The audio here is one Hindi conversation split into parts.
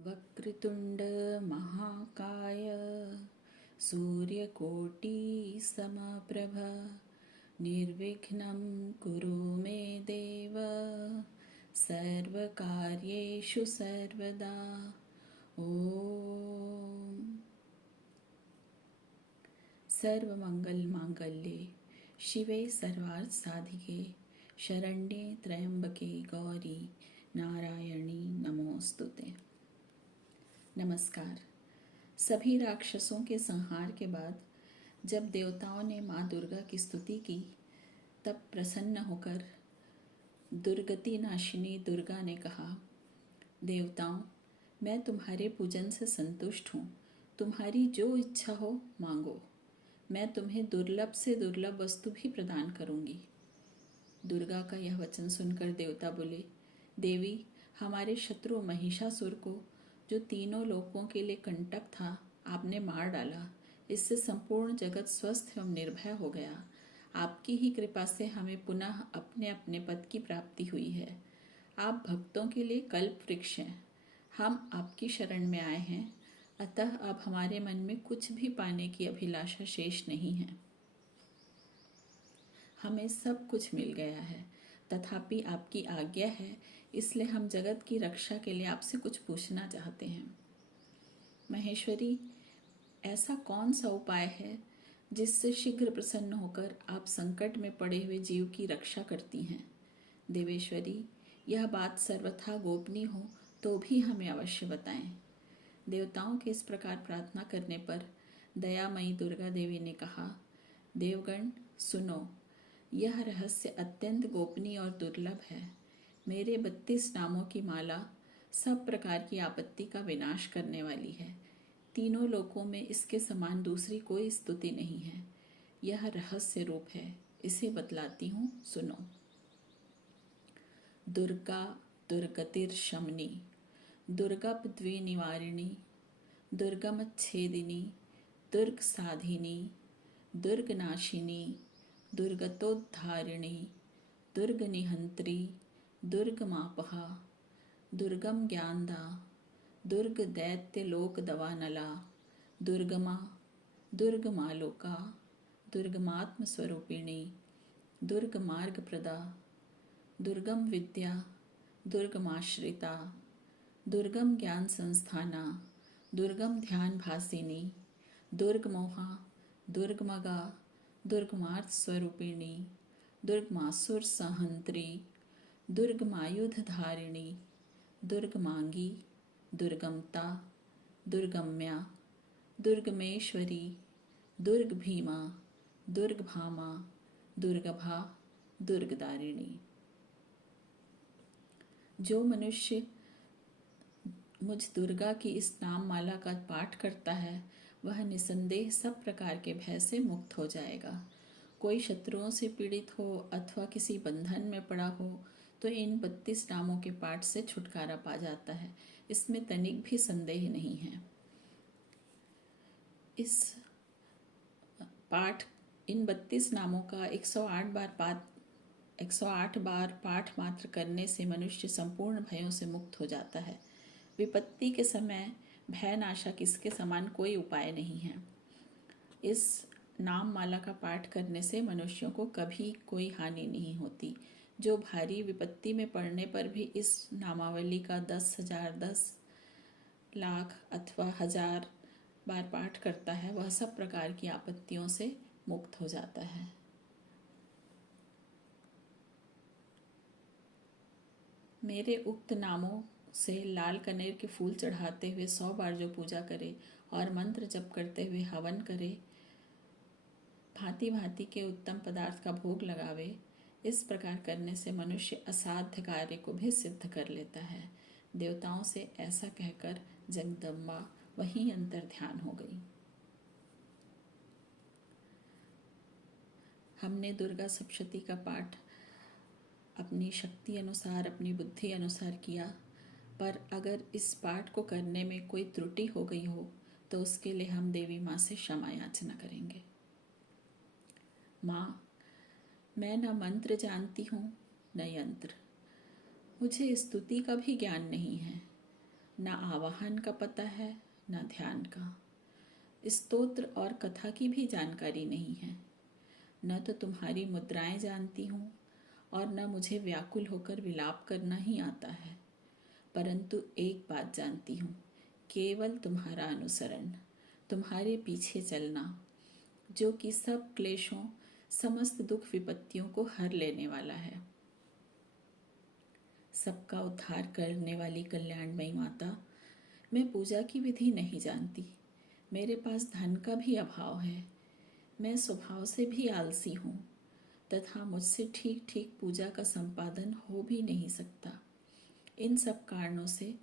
वक्रतुंड महाकाय सूर्यकोटि समप्रभ निर्विघ्नं कुरु मे देव सर्वकार्येषु सर्वदा। ओम। सर्वमंगल मांगल्ये शिवे सर्वार्थ साधिके शरण्ये त्र्यंबके गौरी नारायणी नमोस्तुते। नमस्कार। सभी राक्षसों के संहार के बाद जब देवताओं ने माँ दुर्गा की स्तुति की, तब प्रसन्न होकर दुर्गति नाशिनी दुर्गा ने कहा, देवताओं, मैं तुम्हारे पूजन से संतुष्ट हूँ। तुम्हारी जो इच्छा हो मांगो, मैं तुम्हें दुर्लभ से दुर्लभ वस्तु भी प्रदान करूँगी। दुर्गा का यह वचन सुनकर देवता बोले, देवी, हमारे शत्रु महिषासुर को, जो तीनों लोकों के लिए कंटक था, आपने मार डाला। इससे संपूर्ण जगत स्वस्थ एवं निर्भय हो गया। आपकी ही कृपा से हमें पुनः अपने अपने पद की प्राप्ति हुई है। आप भक्तों के लिए कल्प वृक्ष हैं। हम आपकी शरण में आए हैं, अतः अब हमारे मन में कुछ भी पाने की अभिलाषा शेष नहीं है। हमें सब कुछ मिल गया है, तथापि आपकी आज्ञा है, इसलिए हम जगत की रक्षा के लिए आपसे कुछ पूछना चाहते हैं। महेश्वरी, ऐसा कौन सा उपाय है जिससे शीघ्र प्रसन्न होकर आप संकट में पड़े हुए जीव की रक्षा करती हैं? देवेश्वरी, यह बात सर्वथा गोपनीय हो तो भी हमें अवश्य बताएं। देवताओं के इस प्रकार प्रार्थना करने पर दयामयी दुर्गा देवी ने कहा, देवगण सुनो, यह रहस्य अत्यंत गोपनीय और दुर्लभ है। मेरे 32 नामों की माला सब प्रकार की आपत्ति का विनाश करने वाली है। तीनों लोकों में इसके समान दूसरी कोई स्तुति नहीं है। यह रहस्य रूप है, इसे बतलाती हूँ, सुनो। दुर्गा दुर्गतिर्शमनी, दुर्गपद्विनिवारिणी, दुर्गमच्छेदिनी, दुर्ग साधिनी, दुर्गनाशिनी, दुर्गतोद्धारिणी, दुर्गनिहंत्री, दुर्गमापहा, दुर्गम ज्ञानदा, दुर्ग दैत्य लोक दवानला, दुर्गमा, दुर्गमालोका, दुर्गमात्म स्वरूपिणी, दुर्ग मार्ग प्रदा, दुर्गम विद्या, दुर्गमाश्रिता, दुर्गम ज्ञान संस्थाना, दुर्गम ध्यान भासिनी, दुर्गमोहा, दुर्गमगा, दुर्गमार्थ स्वरूपिणी, दुर्गमासुर सहंत्री, दुर्गमायुध धारिणी, दुर्गमांगी, दुर्गमता, दुर्गम्या, दुर्गमेश्वरी, दुर्ग भीमा, दुर्ग भामा, दुर्गभा, दुर्गदारिणी। जो मनुष्य मुझ दुर्गा की इस नाम माला का पाठ करता है, वह निसंदेह सब प्रकार के भय से मुक्त हो जाएगा। कोई शत्रुओं से पीड़ित हो अथवा किसी बंधन में पड़ा हो तो इन 32 नामों के पाठ से छुटकारा पा जाता है, इसमें तनिक भी संदेह नहीं है। इस पाठ इन 32 नामों का 108 बार पाठ मात्र करने से मनुष्य संपूर्ण भयों से मुक्त हो जाता है। विपत्ति के समय भय नाशक इसके समान कोई उपाय नहीं है। इस नाम माला का पाठ करने से मनुष्यों को कभी कोई हानि नहीं होती। जो भारी विपत्ति में पड़ने पर भी इस नामावली का 10,000, 10 लाख अथवा 1000 बार पाठ करता है, वह सब प्रकार की आपत्तियों से मुक्त हो जाता है। मेरे उक्त नामों से लाल कनेर के फूल चढ़ाते हुए 100 बार जो पूजा करे और मंत्र जप करते हुए हवन करे, भांति भांति के उत्तम पदार्थ का भोग लगावे, इस प्रकार करने से मनुष्य असाध्य कार्य को भी सिद्ध कर लेता है। देवताओं से ऐसा कहकर जगदम्बा वहीं अंतर ध्यान हो गई। हमने दुर्गा सप्तशती का पाठ अपनी शक्ति अनुसार, अपनी बुद्धि अनुसार किया, पर अगर इस पाठ को करने में कोई त्रुटि हो गई हो तो उसके लिए हम देवी माँ से क्षमा याचना करेंगे। माँ, मैं न मंत्र जानती हूँ न यंत्र, मुझे स्तुति का भी ज्ञान नहीं है। ना आवाहन का पता है, ना ध्यान का। स्तोत्र और कथा की भी जानकारी नहीं है। न तो तुम्हारी मुद्राएं जानती हूँ और न मुझे व्याकुल होकर विलाप करना ही आता है। परंतु एक बात जानती हूँ, केवल तुम्हारा अनुसरण, तुम्हारे पीछे चलना, जो कि सब क्लेशों, समस्त दुख विपत्तियों को हर लेने वाला है। सबका उद्धार करने वाली कल्याणमयी माता, मैं पूजा की विधि नहीं जानती। मेरे पास धन का भी अभाव है। मैं स्वभाव से भी आलसी हूँ तथा मुझसे ठीक ठीक पूजा का संपादन हो भी नहीं सकता। इन सब कारणों से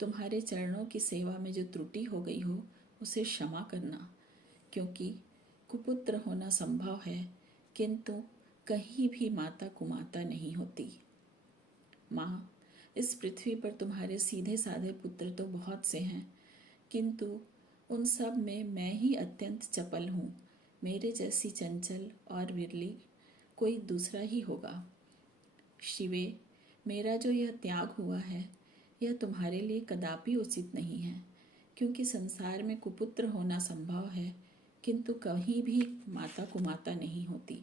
तुम्हारे चरणों की सेवा में जो त्रुटि हो गई हो उसे क्षमा करना, क्योंकि कुपुत्र होना संभव है किंतु कहीं भी माता कुमाता नहीं होती। माँ, इस पृथ्वी पर तुम्हारे सीधे साधे पुत्र तो बहुत से हैं, किंतु उन सब में मैं ही अत्यंत चपल हूँ। मेरे जैसी चंचल और विरली कोई दूसरा ही होगा। शिवे, मेरा जो यह त्याग हुआ है यह तुम्हारे लिए कदापि उचित नहीं है, क्योंकि संसार में कुपुत्र होना संभव है किंतु कहीं भी माता कुमाता नहीं होती।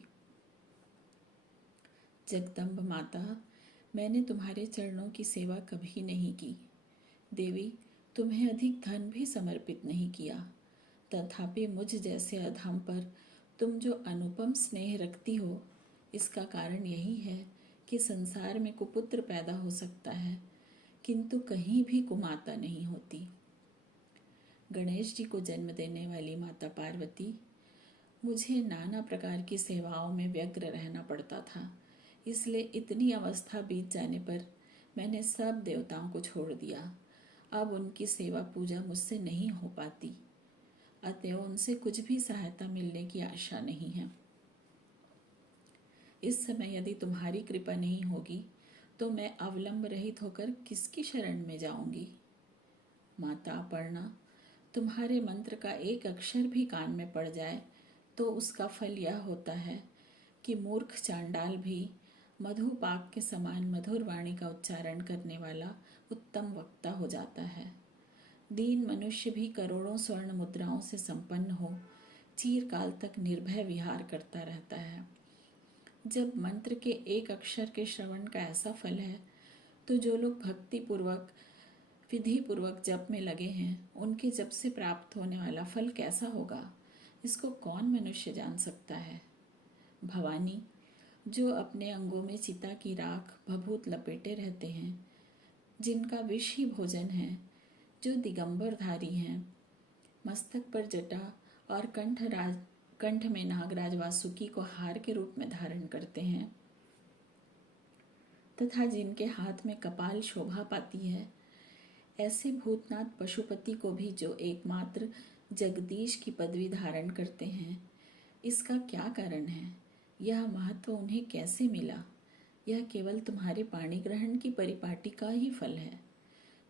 जगदम्ब माता, मैंने तुम्हारे चरणों की सेवा कभी नहीं की। देवी, तुम्हें अधिक धन भी समर्पित नहीं किया, तथापि मुझ जैसे अधम पर तुम जो अनुपम स्नेह रखती हो, इसका कारण यही है कि संसार में कुपुत्र पैदा हो सकता है किंतु कहीं भी कुमाता नहीं होती। गणेश जी को जन्म देने वाली माता पार्वती, मुझे नाना प्रकार की सेवाओं में व्यग्र रहना पड़ता था, इसलिए इतनी अवस्था बीत जाने पर मैंने सब देवताओं को छोड़ दिया। अब उनकी सेवा पूजा मुझसे नहीं हो पाती, अतएव उनसे कुछ भी सहायता मिलने की आशा नहीं है। इस समय यदि तुम्हारी कृपा नहीं होगी तो मैं अवलंब रहित होकर किसकी शरण में जाऊंगी। माता अपर्णा, तुम्हारे मंत्र का एक अक्षर भी कान में पड़ जाए तो उसका फल यह होता है कि मूर्ख चांडाल भी मधुपाक के समान मधुर वाणी का उच्चारण करने वाला उत्तम वक्ता हो जाता है। दीन मनुष्य भी करोड़ों स्वर्ण मुद्राओं से संपन्न हो चिरकाल तक निर्भय विहार करता रहता है। जब मंत्र के एक अक्षर के श्रवण का ऐसा फल है तो जो लोग भक्ति पूर्वक विधि पूर्वक जप में लगे हैं उनके जप से प्राप्त होने वाला फल कैसा होगा, इसको कौन मनुष्य जान सकता है। भवानी, जो अपने अंगों में चिता की राख भभूत लपेटे रहते हैं, जिनका विष ही भोजन है, जो दिगंबरधारी हैं, मस्तक पर जटा और कंठ में नागराज वासुकी को हार के रूप में धारण करते हैं तथा जिनके हाथ में कपाल शोभा पाती है, ऐसे भूतनाथ पशुपति को भी जो एकमात्र जगदीश की पदवी धारण करते हैं, इसका क्या कारण है? यह महत्व उन्हें कैसे मिला? यह केवल तुम्हारे पाणी ग्रहण की परिपाटी का ही फल है।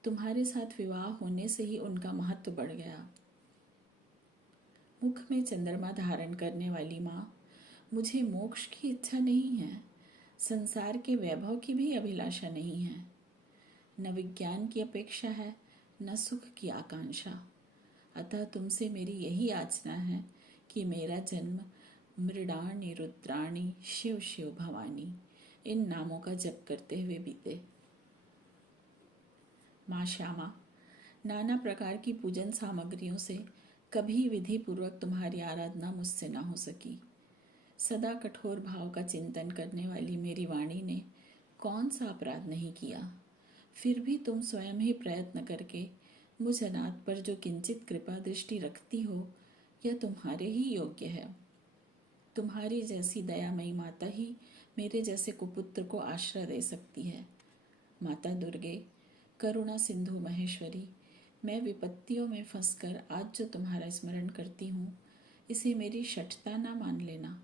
तुम्हारे साथ विवाह होने से ही उनका महत्व बढ़ गया। मुख में चंद्रमा धारण करने वाली माँ, मुझे मोक्ष की इच्छा नहीं है, संसार के वैभव की भी अभिलाषा नहीं है। न विज्ञान की अपेक्षा है, न सुख की आकांक्षा। अतः तुमसे मेरी यही याचना है कि मेरा जन्म मृडाणी रुद्राणी शिव शिव भवानी इन नामों का जप करते हुए बीते। माँ श्यामा, नाना प्रकार की पूजन सामग्रियों से कभी विधि पूर्वक तुम्हारी आराधना मुझसे न हो सकी। सदा कठोर भाव का चिंतन करने वाली मेरी वाणी ने कौन सा अपराध नहीं किया, फिर भी तुम स्वयं ही प्रयत्न करके मुझ अनाथ पर जो किंचित कृपा दृष्टि रखती हो, यह तुम्हारे ही योग्य है। तुम्हारी जैसी दयामयी माता ही मेरे जैसे कुपुत्र को आश्रय दे सकती है। माता दुर्गे, करुणा सिंधु महेश्वरी, मैं विपत्तियों में फंसकर आज जो तुम्हारा स्मरण करती हूँ, इसे मेरी शठता ना मान लेना,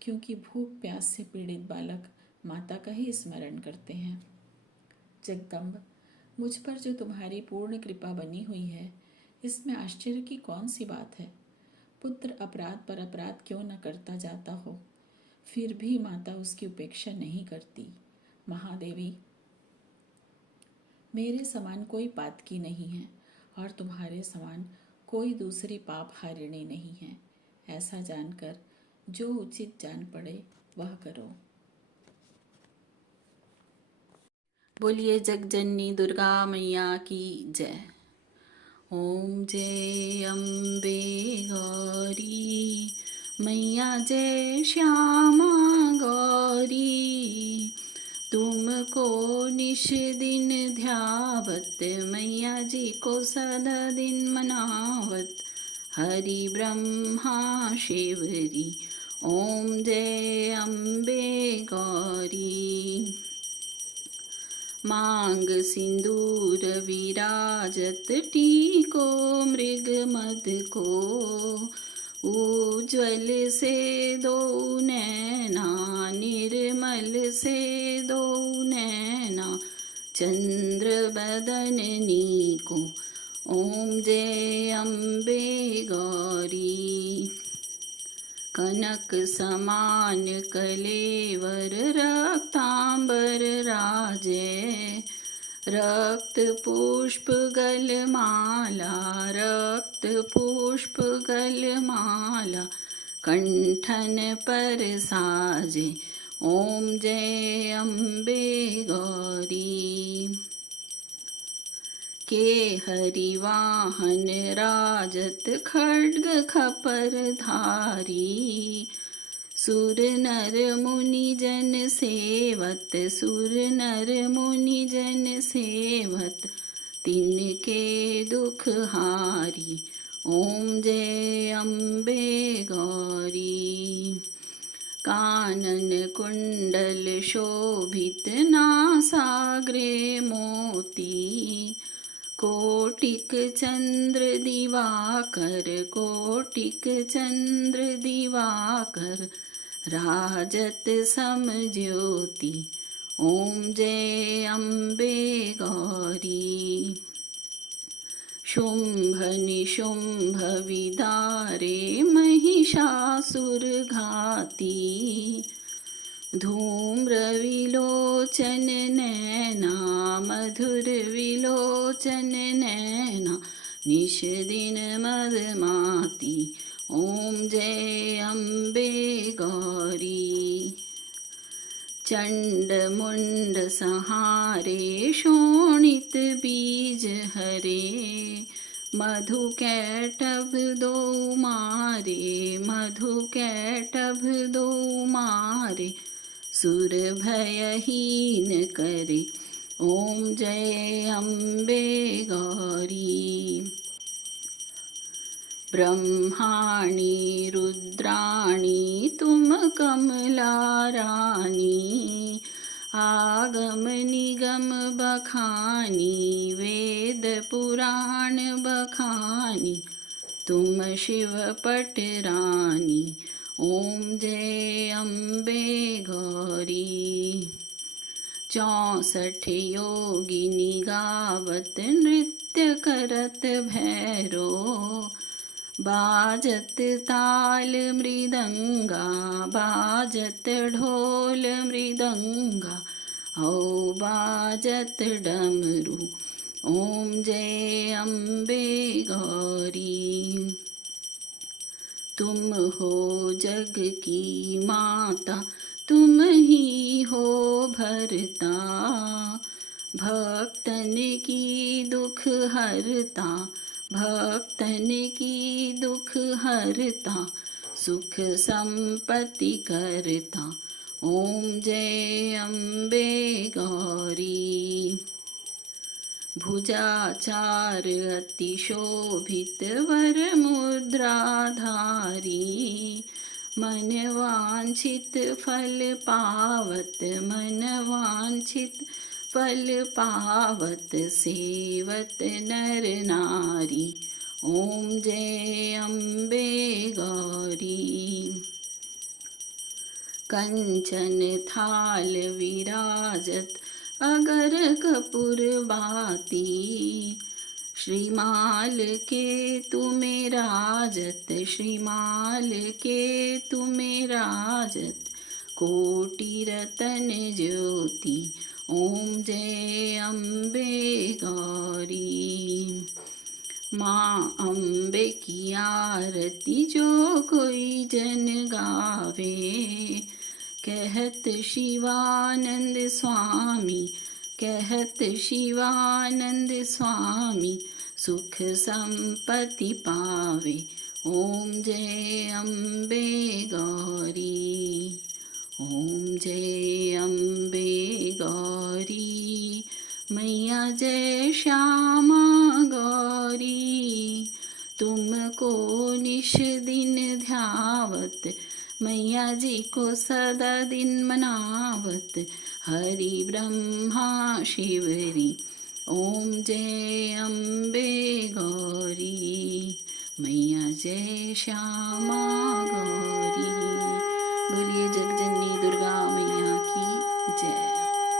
क्योंकि भूख प्यास से पीड़ित बालक माता का ही स्मरण करते हैं। जगदम्ब, मुझ पर जो तुम्हारी पूर्ण कृपा बनी हुई है, इसमें आश्चर्य की कौन सी बात है। पुत्र अपराध पर अपराध क्यों न करता जाता हो, फिर भी माता उसकी उपेक्षा नहीं करती। महादेवी, मेरे समान कोई पातकी नहीं है और तुम्हारे समान कोई दूसरी पाप हारिणी नहीं है। ऐसा जानकर जो उचित जान पड़े वह करो। बोलिए जगजननी दुर्गा मैया की जय। ओम जय अम्बे गौरी मैया जय श्यामा गौरी। तुमको निश दिन ध्यावत मैया जी को सदा दिन मनावत। हरि ब्रह्मा शिवरी ओम जय अम्बे गौरी। मांग सिंदूर विराजत टीको मृग मद को। उज्ज्वल से दो नैना निर्मल से दो नैना। चंद्र बदननी को ओम जय अम्बे गौरी। कनक समान कलेवर रक्तांबर राजे। रक्त पुष्प गलमाला रक्त पुष्प गलमाला। कंठन पर साजे ओम जय अम्बे गौरी। के हरिवाहन राजत खड्ग खपर धारी। सुर नर मुनि जन सेवत सुर नर मुनि जन सेवत। तिनके दुख हारी ओम जय अम्बे गौरी। कानन कुंडल शोभित नासाग्रे मोती। कोटिक चंद्र दिवाकर कोटिक चंद्र दिवाकर। राजत सम ज्योति ओम जय अम्बे गौरी। शुंभ निशुंभ विदारे महिषासुर घाती। धूम्र विलोचन नैना मधुर विलोचन नैना। निश दिन मदमाती ओम जय अम्बे गौरी। चंड मुंड संहारे शोणित बीज हरे। मधु कैटभ दो मारे मधु कैटभ दो मारे। सुर भयहीन करे ओम जय अम्बे गौरी। ब्रह्माणी रुद्राणी तुम कमला रानी। आगम निगम बखानी वेद पुराण बखानी। तुम शिव पट रानी ओम जय अम्बे गौरी। 64 योगिनी गावत नृत्य करत भैरो। बाजत ताल मृदंगा बाजत ढोल मृदंगा। औ बाजत डमरू ओम जय अम्बे गौरी। तुम हो जग की माता तुम ही हो भरता। भक्तन की दुख हरता भक्तन की दुख हरता। सुख संपत्ति करता ओम जय अम्बे गौरी। भुजाचार अति शोभित वर मुद्राधारी। मन वांछित फल पावत मन वांछित फल पावत। सेवत नर नारी ओम जय अम्बे गौरी। कंचन थाल विराजत अगर कपूर बाती। श्रीमाल के तुम्हें राजत श्रीमाल के तुम्हें राजत। कोटि रतन ज्योति ओम जय अम्बे गौरी। माँ अम्बे की आरती जो कोई जन गावे, कहत शिवानंद स्वामी, कहत शिवानंद स्वामी, सुख संपत्ति पावे। ओम जय अम्बे गौरी, ओम जय अम्बे गौरी। मैया जय श्यामा गौरी, तुमको निश दिन ध्यावत, मैया जी को सदा दिन मनावत, हरि ब्रह्मा शिवरी। ओम जय अम्बे गौरी, मैया जय श्यामा गौरी।